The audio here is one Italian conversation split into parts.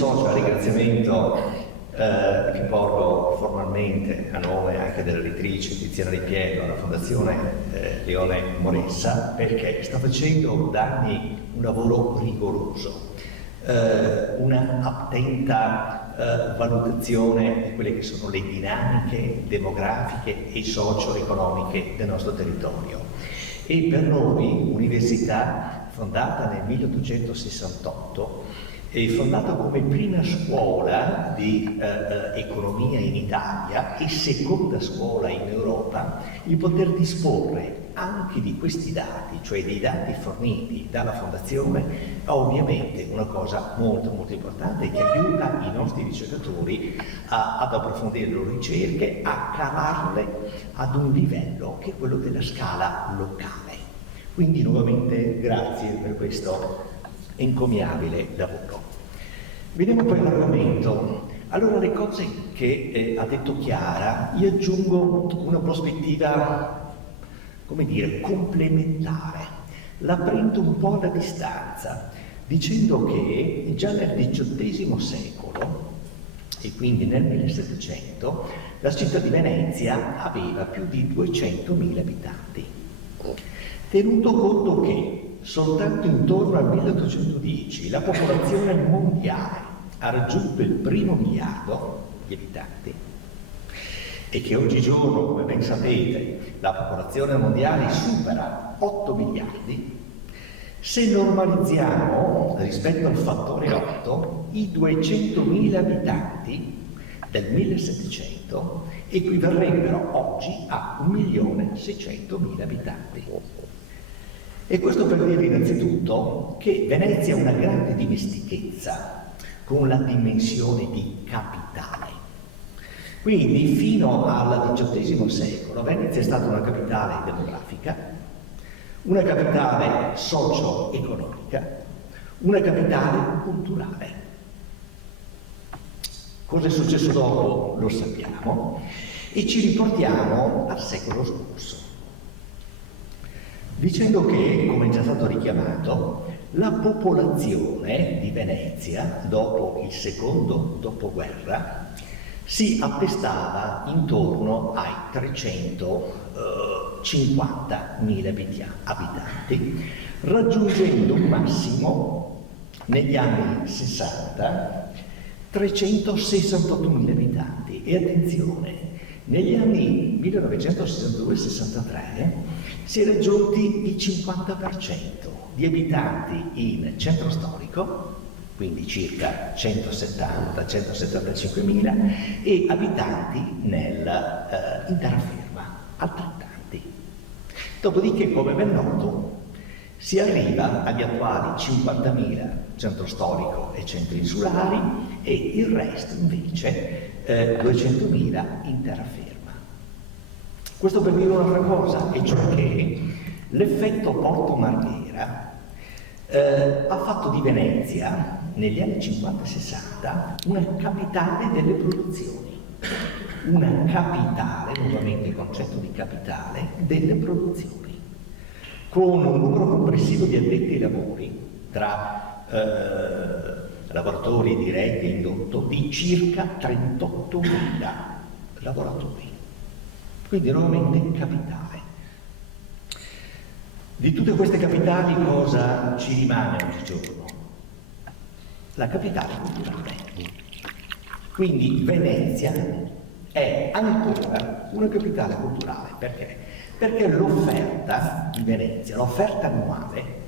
associo al ringraziamento che porgo formalmente a nome anche della rettrice Tiziana Di Pietro alla Fondazione Leone Moressa, perché sta facendo da anni un lavoro rigoroso, una attenta valutazione di quelle che sono le dinamiche demografiche e socio-economiche del nostro territorio. E per noi, università fondata nel 1868, è fondata come prima scuola di economia in Italia e seconda scuola in Europa, il poter disporre anche di questi dati, cioè dei dati forniti dalla Fondazione, è ovviamente una cosa molto molto importante che aiuta i nostri ricercatori ad approfondire le loro ricerche, a calarle ad un livello che è quello della scala locale. Quindi nuovamente grazie per questo encomiabile lavoro. Vediamo poi l'argomento. Allora, le cose che ha detto Chiara, io aggiungo una prospettiva, come dire, complementare. La prendo un po' alla distanza, dicendo che già nel XVIII secolo, e quindi nel 1700, la città di Venezia aveva più di 200.000 abitanti. Tenuto conto che soltanto intorno al 1810 la popolazione mondiale ha raggiunto il 1° miliardo di abitanti e che oggigiorno, come ben sapete, la popolazione mondiale supera 8 miliardi, se normalizziamo rispetto al fattore 8 i 200.000 abitanti del 1700 equivarrebbero oggi a 1.600.000 abitanti. E questo per dire innanzitutto che Venezia ha una grande dimestichezza con la dimensione di capitale. Quindi fino al XVIII secolo Venezia è stata una capitale demografica, una capitale socio-economica, una capitale culturale. Cosa è successo dopo lo sappiamo e ci riportiamo al secolo scorso, dicendo che, come è già stato richiamato, la popolazione di Venezia, dopo il secondo dopoguerra, si attestava intorno ai 350.000 abitanti, raggiungendo un massimo negli anni 60 368.000 abitanti. E attenzione, negli anni 1962-63 si è raggiunti il 50% di abitanti in centro storico, quindi circa 170-175.000, e abitanti in terraferma, altrettanti. Dopodiché, come ben noto, si arriva agli attuali 50.000 centro storico e centri insulari e il resto invece 200.000 in terraferma. Questo per dire un'altra cosa, e cioè che l'effetto Porto Marghera ha fatto di Venezia, negli anni 50 e 60, una capitale delle produzioni. Una capitale, nuovamente il concetto di capitale, delle produzioni, con un numero complessivo di addetti ai lavori, tra lavoratori diretti e indotto, di circa 38.000 lavoratori. Quindi nuovamente capitale. Di tutte queste capitali cosa ci rimane oggigiorno? La capitale culturale. Quindi Venezia è ancora una capitale culturale. Perché? Perché l'offerta di Venezia, l'offerta annuale,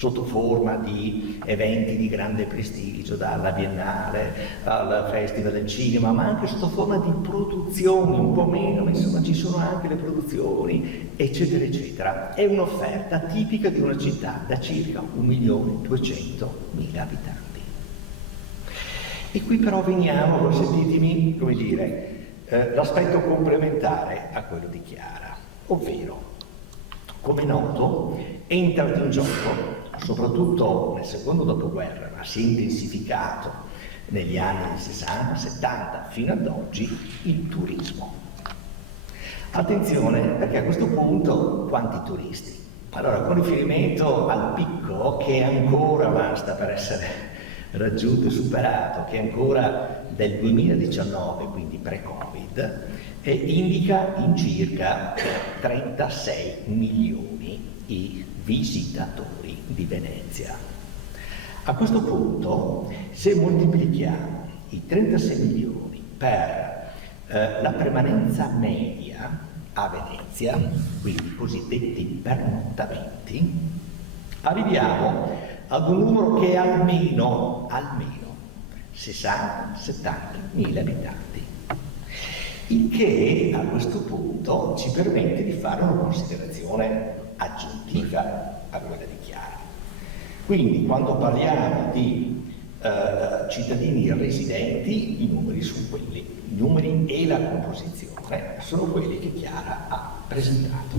sotto forma di eventi di grande prestigio, dalla Biennale al Festival del Cinema, ma anche sotto forma di produzioni, un po' meno, ma insomma ci sono anche le produzioni, eccetera, eccetera. È un'offerta tipica di una città da circa 1.200.000 abitanti. E qui però veniamo, consentitemi, come dire, l'aspetto complementare a quello di Chiara, ovvero, come noto, è entrato in gioco, soprattutto nel secondo dopoguerra, ma si è intensificato negli anni 60, 70 fino ad oggi, il turismo. Attenzione, perché a questo punto quanti turisti? Allora, con riferimento al picco, che ancora basta per essere raggiunto e superato, che è ancora del 2019, quindi pre-Covid, e indica in circa 36 milioni i visitatori di Venezia. A questo punto, se moltiplichiamo i 36 milioni per la permanenza media a Venezia, quindi i cosiddetti pernottamenti, arriviamo ad un numero che è almeno 60-70 mila abitanti, il che a questo punto ci permette di fare una considerazione aggiuntiva a quella di Chiara. Quindi quando parliamo di cittadini residenti, i numeri sono quelli, i numeri e la composizione sono quelli che Chiara ha presentato.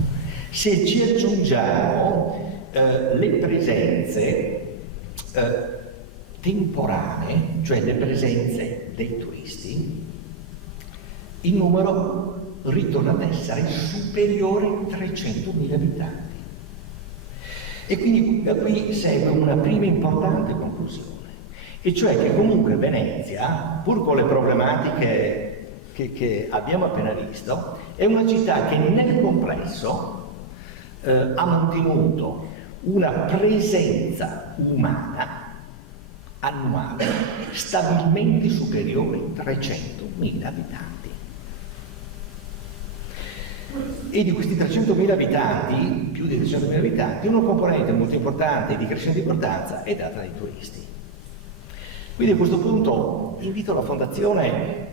Se ci aggiungiamo le presenze temporanee, cioè le presenze dei turisti, il numero ritorna ad essere superiore a 300.000 abitanti. E quindi da qui segue una prima importante conclusione, e cioè che comunque Venezia, pur con le problematiche che abbiamo appena visto, è una città che nel complesso ha mantenuto una presenza umana annuale stabilmente superiore a 300.000 abitanti. E di questi 300.000 abitanti, più di 300.000 abitanti, una componente molto importante e di crescente importanza è data dai turisti. Quindi a questo punto invito la Fondazione,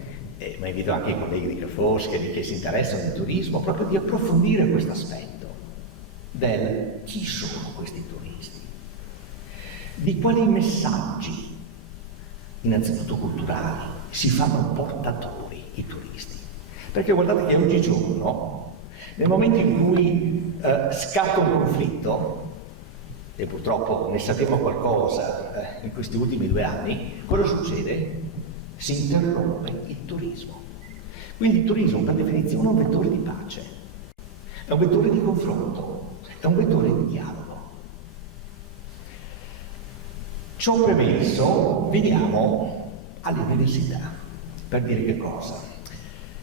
ma invito anche i colleghi di Ca' Foscari che si interessano di turismo, proprio di approfondire questo aspetto del chi sono questi turisti, di quali messaggi, innanzitutto culturali, si fanno portatori i turisti. Perché guardate che oggigiorno, nel momento in cui scatta un conflitto, e purtroppo ne sappiamo qualcosa in questi ultimi 2 anni, cosa succede? Si interrompe il turismo. Quindi il turismo per definizione è un vettore di pace, è un vettore di confronto, è un vettore di dialogo. Ciò premesso, veniamo all'università, per dire che cosa?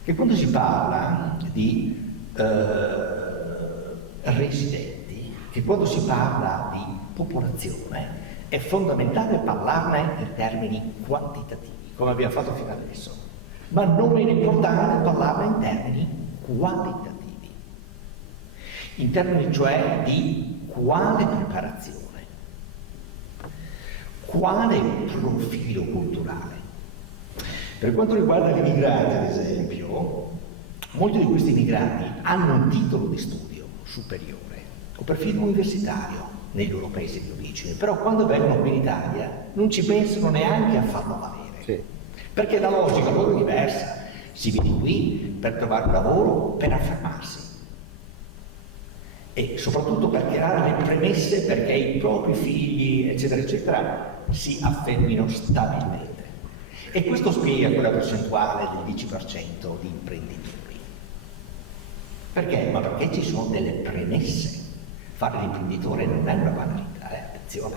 Che quando si parla di residenti, che quando si parla di popolazione è fondamentale parlarne in termini quantitativi, come abbiamo fatto fino adesso, ma non meno importante parlarne in termini qualitativi, in termini cioè di quale preparazione, quale profilo culturale. Per quanto riguarda gli immigrati, ad esempio, molti di questi immigrati hanno un titolo di studio superiore o perfino universitario nei loro paesi di origine, però quando vengono qui in Italia non ci pensano neanche a farlo valere, sì. Perché la logica loro è diversa, si viene qui per trovare un lavoro, per affermarsi e soprattutto per creare le premesse perché i propri figli, eccetera, eccetera, si affermino stabilmente. E questo spiega quella percentuale del 10% di imprenditori. Perché? Ma perché ci sono delle premesse. Fare l'imprenditore non è una banalità, attenzione.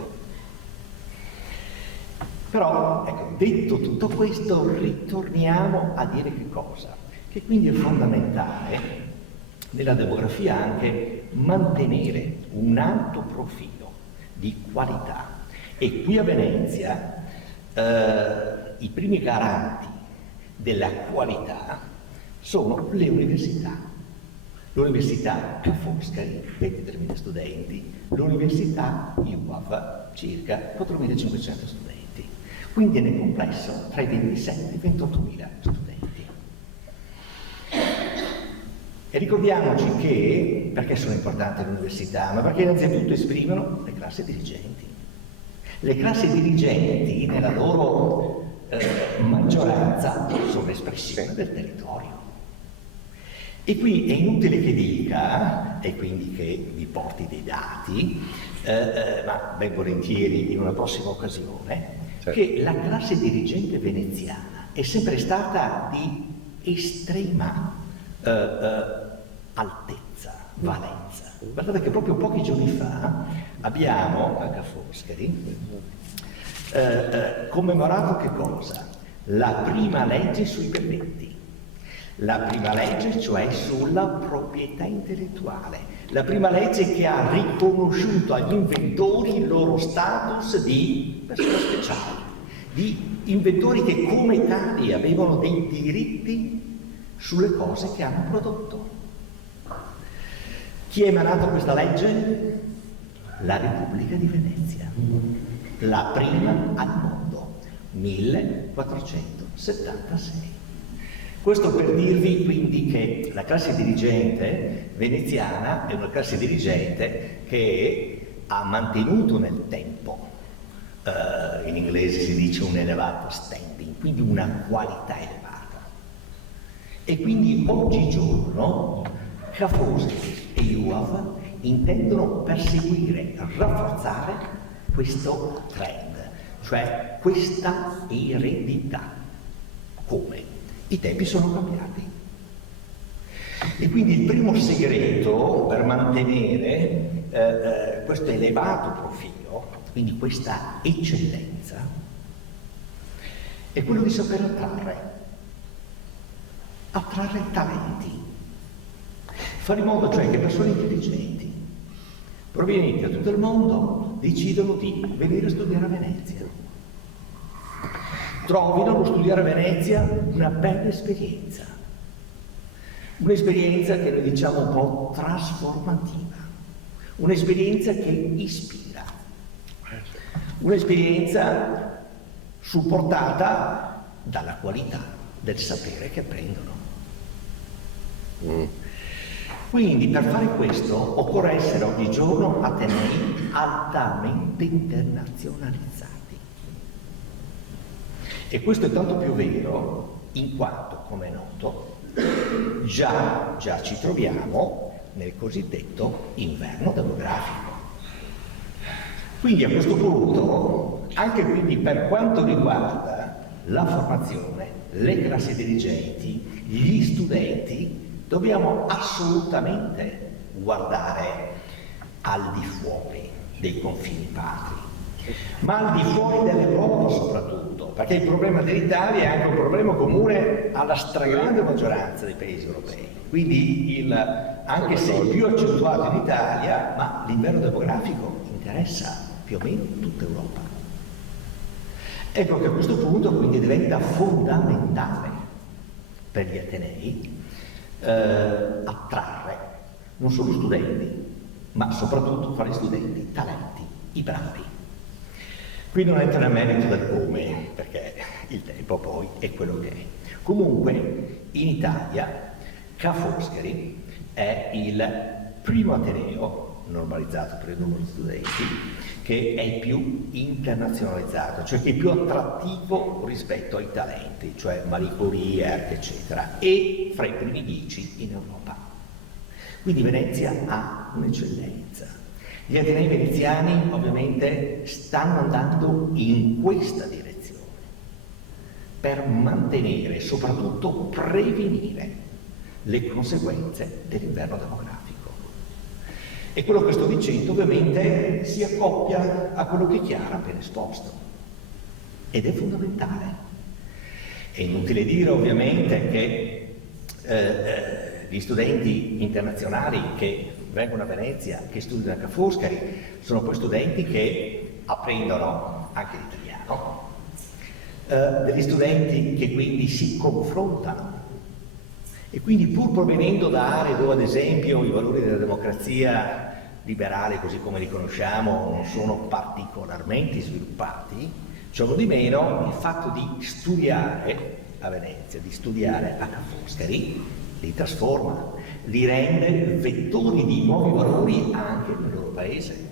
Però, ecco, detto tutto questo, ritorniamo a dire che cosa? Che quindi è fondamentale nella demografia anche mantenere un alto profilo di qualità. E qui a Venezia i primi garanti della qualità sono le università. L'Università Ca' Foscari, 23.000 studenti, l'Università IUAV, circa 4.500 studenti. Quindi nel complesso tra i 27 e i 28.000 studenti. E ricordiamoci che, perché sono importanti le università? Ma perché innanzitutto esprimono le classi dirigenti. Le classi dirigenti nella loro maggioranza sono l'espressione del territorio. E qui è inutile che dica, e quindi che vi porti dei dati, ma ben volentieri in una prossima occasione, certo, che la classe dirigente veneziana è sempre stata di estrema altezza, valenza. Guardate che proprio pochi giorni fa abbiamo a Ca' Foscari commemorato che cosa? La prima legge sui brevetti. La prima legge, cioè sulla proprietà intellettuale, la prima legge che ha riconosciuto agli inventori il loro status di persone speciali, di inventori che come tali avevano dei diritti sulle cose che hanno prodotto. Chi ha emanato questa legge? La Repubblica di Venezia, la prima al mondo, 1476. Questo per dirvi quindi che la classe dirigente veneziana è una classe dirigente che ha mantenuto nel tempo, in inglese si dice un elevato standing, quindi una qualità elevata. E quindi oggigiorno Ca' Foscari e IUAV intendono perseguire, rafforzare questo trend, cioè questa eredità. Come? I tempi sono cambiati. E quindi il primo segreto per mantenere questo elevato profilo, quindi questa eccellenza, è quello di saper attrarre talenti. Fare in modo cioè che persone intelligenti, provenienti da tutto il mondo, decidono di venire a studiare a Venezia. Trovino lo studiare a Venezia una bella esperienza, un'esperienza che noi diciamo un po' trasformativa, un'esperienza che ispira, un'esperienza supportata dalla qualità del sapere che apprendono. Quindi per fare questo occorre essere oggigiorno atenei altamente internazionalizzati. E questo è tanto più vero in quanto, come è noto, già ci troviamo nel cosiddetto inverno demografico. Quindi a questo punto, anche quindi per quanto riguarda la formazione, le classi dirigenti, gli studenti, dobbiamo assolutamente guardare al di fuori dei confini patri, ma al di fuori dell'Europa soprattutto, perché il problema dell'Italia è anche un problema comune alla stragrande maggioranza dei paesi europei. Quindi anche se è più accentuato in Italia, ma l'inverno demografico interessa più o meno tutta Europa. Ecco che a questo punto quindi diventa fondamentale per gli atenei attrarre non solo studenti, ma soprattutto fare studenti talenti, i bravi. Qui non entra nel merito del come, perché il tempo poi è quello che è. Comunque in Italia Ca' Foscari è il primo ateneo normalizzato per il numero di studenti che è il più internazionalizzato, cioè che è più attrattivo rispetto ai talenti, cioè Marie Curie, eccetera, e fra i primi 10 in Europa. Quindi Venezia ha un'eccellenza. Gli atenei veneziani ovviamente stanno andando in questa direzione per mantenere e soprattutto prevenire le conseguenze dell'inverno demografico. E quello che sto dicendo ovviamente si accoppia a quello che Chiara ha appena esposto ed è fondamentale. È inutile dire ovviamente che gli studenti internazionali che vengono a Venezia, che studiano a Ca' Foscari, sono poi studenti che apprendono anche l'italiano, degli studenti che quindi si confrontano e quindi pur provenendo da aree dove ad esempio i valori della democrazia liberale, così come li conosciamo, non sono particolarmente sviluppati, ciò di meno il fatto di studiare a Venezia, di studiare a Ca' Foscari, li trasforma, li rende vettori di nuovi valori anche nel loro paese.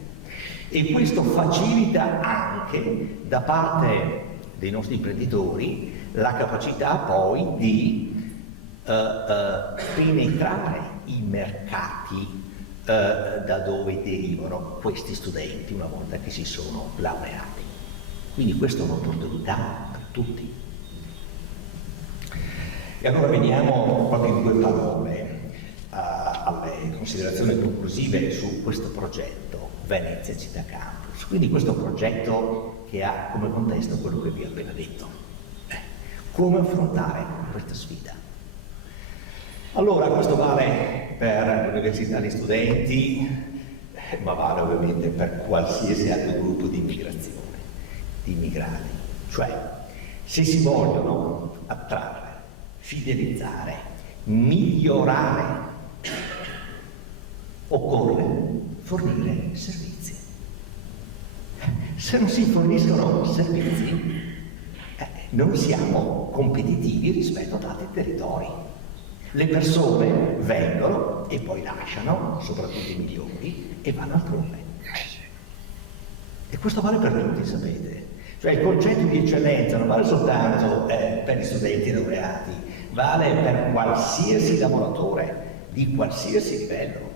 E questo facilita anche da parte dei nostri imprenditori la capacità poi di penetrare i mercati da dove derivano questi studenti una volta che si sono laureati. Quindi questa è un'opportunità per tutti. E allora veniamo proprio in due parole alle considerazioni conclusive su questo progetto. Venezia Città Campus. Quindi questo progetto che ha come contesto quello che vi ho appena detto. Come affrontare questa sfida? Allora, questo vale per l'università di studenti, ma vale ovviamente per qualsiasi altro gruppo di immigrazione, di immigrati. Cioè, se si vogliono attrarre, fidelizzare, migliorare, occorre fornire servizi. Se non si forniscono servizi, non siamo competitivi rispetto ad altri territori. Le persone vengono e poi lasciano, soprattutto i migliori, e vanno altrove. E questo vale per tutti, sapete. Cioè il concetto di eccellenza non vale soltanto per gli studenti laureati, vale per qualsiasi lavoratore di qualsiasi livello.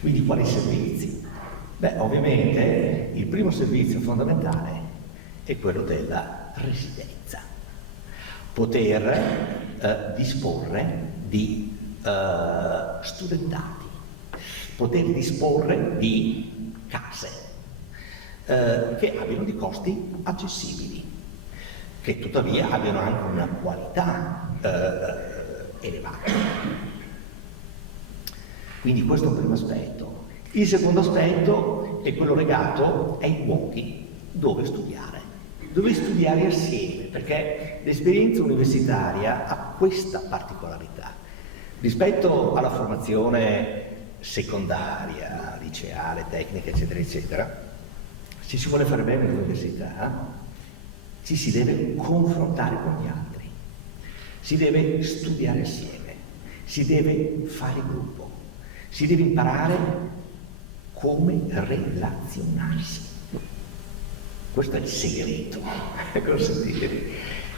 Quindi quali servizi? Beh, ovviamente il primo servizio fondamentale è quello della residenza. Poter disporre di studentati, poter disporre di case che abbiano di costi accessibili, che tuttavia abbiano anche una qualità elevata. Quindi questo è un primo aspetto. Il secondo aspetto è quello legato ai luoghi dove studiare assieme, perché l'esperienza universitaria ha questa particolarità. Rispetto alla formazione secondaria, liceale, tecnica, eccetera, eccetera, se si vuole fare bene all'università, ci si deve confrontare con gli altri, si deve studiare assieme, si deve fare gruppo, si deve imparare come relazionarsi. Questo è il segreto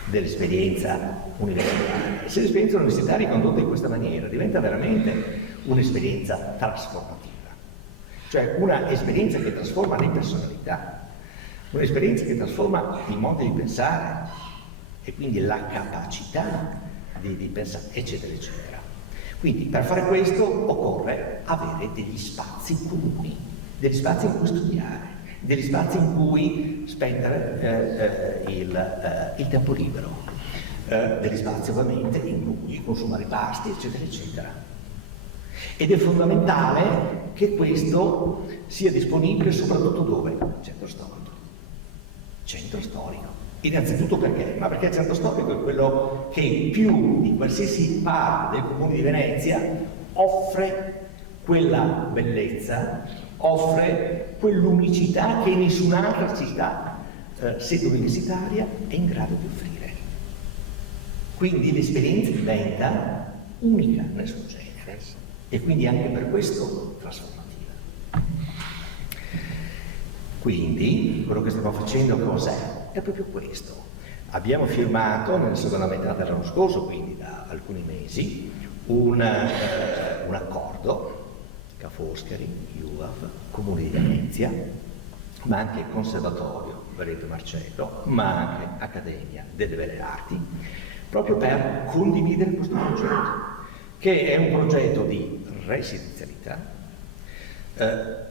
dell'esperienza universitaria. Se l'esperienza universitaria è condotta in questa maniera, diventa veramente un'esperienza trasformativa. Cioè una esperienza che trasforma le personalità, un'esperienza che trasforma il modo di pensare e quindi la capacità di pensare, eccetera, eccetera. Quindi per fare questo occorre avere degli spazi comuni, degli spazi in cui studiare, degli spazi in cui spendere il tempo libero, degli spazi ovviamente in cui consumare i pasti, eccetera, eccetera. Ed è fondamentale che questo sia disponibile soprattutto dove? Centro storico. Centro storico. Innanzitutto perché? Ma perché il centro storico è quello che più di qualsiasi parte del comune di Venezia offre quella bellezza, offre quell'unicità che nessun'altra città, sede universitaria, è in grado di offrire. Quindi l'esperienza diventa unica nel suo genere e quindi anche per questo trasformativa. Quindi quello che stiamo facendo cos'è? È proprio questo. Abbiamo firmato nella seconda metà dell'anno scorso, quindi da alcuni mesi, un accordo Ca' Foscari, UAV, Comune di Venezia, ma anche Conservatorio Veneto Marcello, ma anche Accademia delle Belle Arti, proprio per condividere questo progetto, che è un progetto di residenzialità,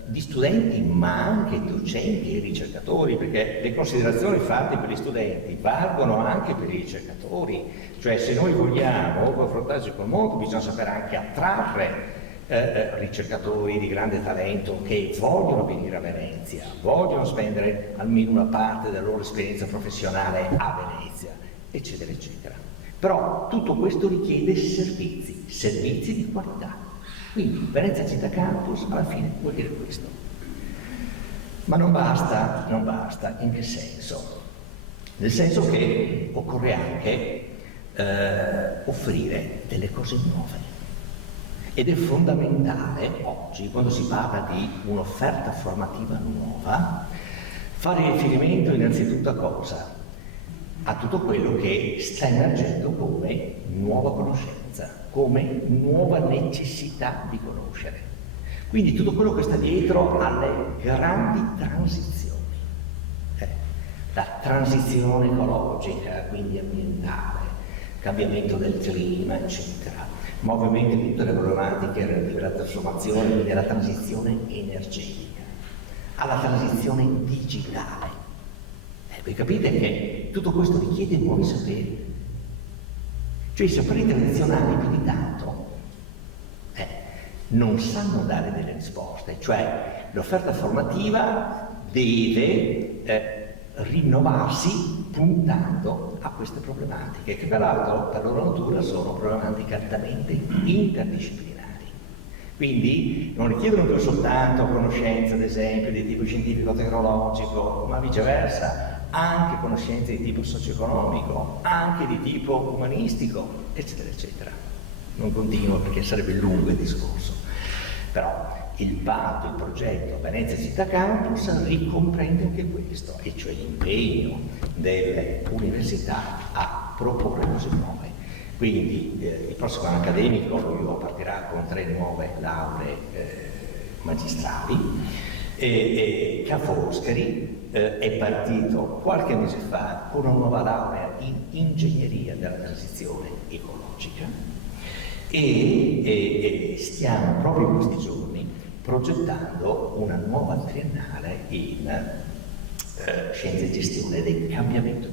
di studenti ma anche docenti e ricercatori, perché le considerazioni fatte per gli studenti valgono anche per i ricercatori, cioè se noi vogliamo confrontarci col mondo bisogna sapere anche attrarre ricercatori di grande talento che vogliono venire a Venezia, vogliono spendere almeno una parte della loro esperienza professionale a Venezia, eccetera, eccetera. Però tutto questo richiede servizi di qualità. Quindi Venezia Città Campus alla fine vuol dire questo. Ma non basta, in che senso? Nel senso che occorre anche offrire delle cose nuove. Ed è fondamentale oggi, quando si parla di un'offerta formativa nuova, fare riferimento innanzitutto a cosa? A tutto quello che sta emergendo come nuova conoscenza, come nuova necessità di conoscere. Quindi tutto quello che sta dietro alle grandi transizioni. La transizione ecologica, quindi ambientale, cambiamento del clima, eccetera, ma ovviamente tutte le problematiche relative alla trasformazione, quindi alla transizione energetica, alla transizione digitale. Voi capite che tutto questo richiede nuovi saperi. Cioè i saperi tradizionali più di tanto non sanno dare delle risposte, cioè l'offerta formativa deve rinnovarsi puntando a queste problematiche, che peraltro per loro natura sono problematiche altamente interdisciplinari. Quindi non richiedono più soltanto conoscenze, ad esempio, di tipo scientifico-tecnologico, ma viceversa, anche conoscenze di tipo socio-economico, anche di tipo umanistico, eccetera, eccetera. Non continuo perché sarebbe lungo il discorso. Però il patto, il progetto Venezia Città Campus ricomprende anche questo, e cioè l'impegno delle università a proporre cose nuove. Quindi il prossimo anno accademico lui partirà con 3 nuove lauree magistrali e Ca' Foscari è partito qualche mese fa con una nuova laurea in ingegneria della transizione ecologica e stiamo proprio in questi giorni progettando una nuova triennale in scienze e gestione del cambiamento